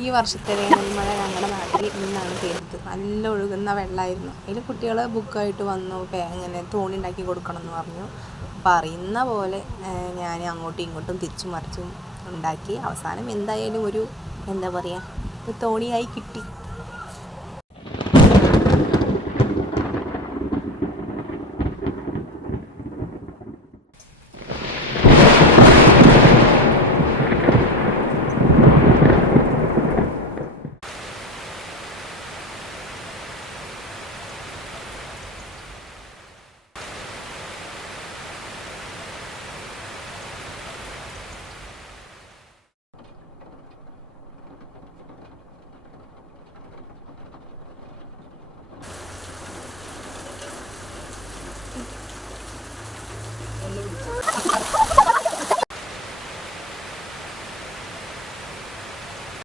ഈ വർഷത്തെ വേനൽ മഴ ഞങ്ങളുടെ നാട്ടിൽ ഇന്നാണ് പെയ്തത്. നല്ല ഒഴുകുന്ന വെള്ളമായിരുന്നു അതിൽ കുട്ടികൾ ബുക്കായിട്ട് വന്നു ഇങ്ങനെ തോണി ഉണ്ടാക്കി കൊടുക്കണം എന്ന് പറഞ്ഞു. അപ്പോൾ അറിയുന്ന പോലെ ഞാൻ അങ്ങോട്ടും ഇങ്ങോട്ടും തിരിച്ചും മറിച്ചും ഉണ്ടാക്കി. അവസാനം എന്തായാലും ഒരു എന്താ പറയുക തോണിയായി കിട്ടി. Oh,